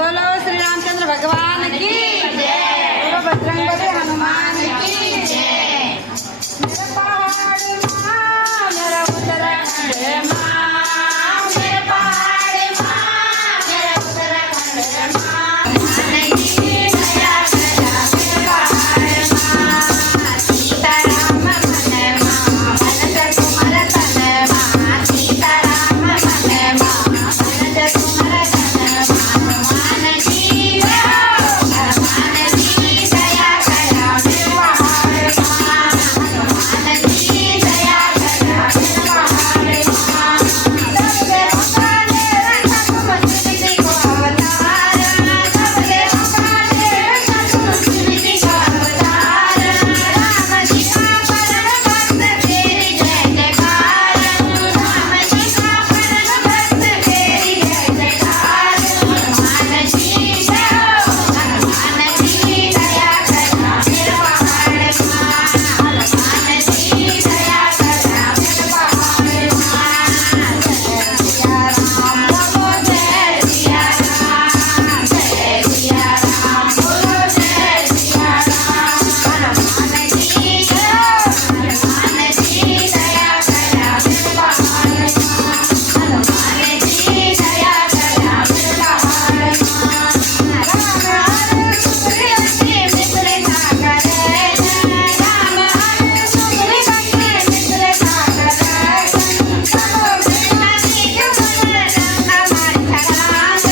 बोलो श्री रामचंद्र भगवान की जय। बोलो बजरंगबली हनुमान की जय। मेरे पहाड़ माँ मेरा उत्तराखंड माँ, मेरे पहाड़ माँ मेरा उत्तराखंड माँ, हनुमान की दया करा मेरे पहाड़ माँ। सीताराम मन माँ भरत कुमार तन माँ, सीताराम मन माँ भरत कुमार तन माँ, हनुमान की हनुमान की दया करा मेरे पहाड़ माँ, हनुमान की दया करा मेरे पहाड़ माँ। सबके पुकारे रघुपति को अवतार, सबके पुकारे रघुपति को अवतार, राम जी का परम भक्त तेरी जय जयकार, राम जी का परम भक्त तेरी जय जयकार। हनुमान जी जय हो, हनुमान जी दया करा मेरे पहाड़ माँ, हनुमान जी दया करा मेरे पहाड़ माँ। जय सिया राम बोलो जय सिया राम, जय सिया राम बोलो जय सिया राम। हनुमान जी जय हो, हनुमान जी दया करा मेरे पहाड़ माँ, हनुमान जी दया करा मेरे पहाड़ माँ। राम हर सुग्रीव के मित्र था करे, राम हर सुग्रीव के मित्र था करे, समुद्र नदी जुगल रंग मर ठगाए,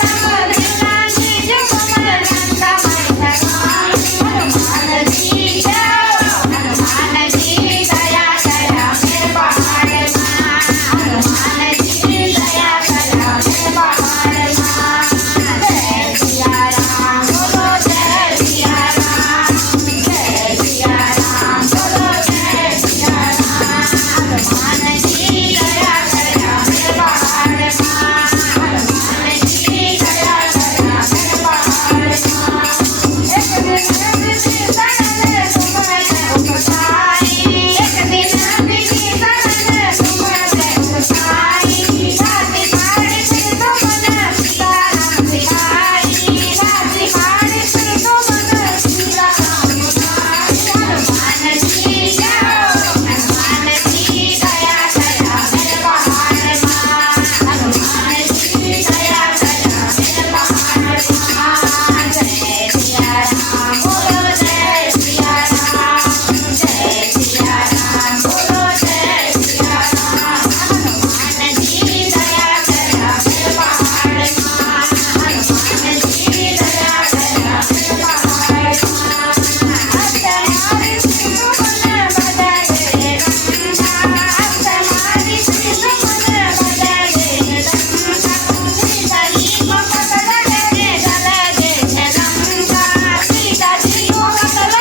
समुद्र नदी जुगल रंग मर ठगाए। हनुमान जी जय हो, हनुमान जी दया करा मेरे पहाड़ माँ, हनुमान जी दया करा मेरे पहाड़ माँ। जय सिया राम बोलो जय सिया राम, जय सिया राम बोलो जय सिया राम। हनुमान जी दया करा मेरे पहाड़ माँ, हनुमान जी दया करा मेरे पहाड़ माँ। एक दिन बिजली सनन तुम उठाई, एक दिन बिजली सनन तुम उठाई, राति पहाड़ी से तुमने सीताराम सिखाई, राति पहाड़ी से तुमने सीताराम सिखाई। हनुमान जी जय हो, हनुमान जी दया करा मेरे पहाड़ माँ, हनुमान जी दया करा मेरे पहाड़ माँ। जय सिया राम बोलो जय सिया राम, जय सिया राम बोलो जय सिया राम। हनुमान जी दया करा मेरे पहाड़ माँ, हनुमान जी दया करा मेरे पहाड़ माँ। अष्टनारी तुमने बदले रंगा, अष्टनारी तुमने बदले रंगा, सीता जी को पकड़ के चले गए लंका, सीता जी को पकड़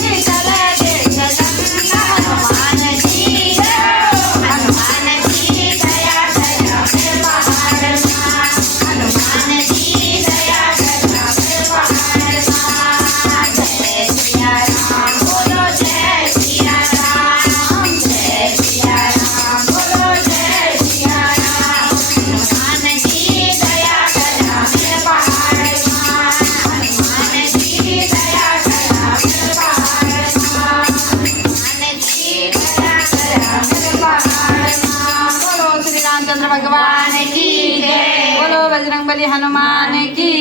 के चले गए लंका। हनुमान जी जय हो, हनुमान जी दया करा मेरे पहाड़ माँ, हनुमान जी दया करा मेरे पहाड़ माँ। जय सिया राम बोलो जय सिया राम, जय सिया राम बोलो जय सिया राम। हनुमान जी दया करा मेरे पहाड़ माँ, हनुमान जी दया करा मेरे पहाड़ माँ, हनुमान जी दया करा मेरे पहाड़ माँ। बोलो श्री रामचंद्र भगवान की जय, बोलो बजरंगबली हनुमान की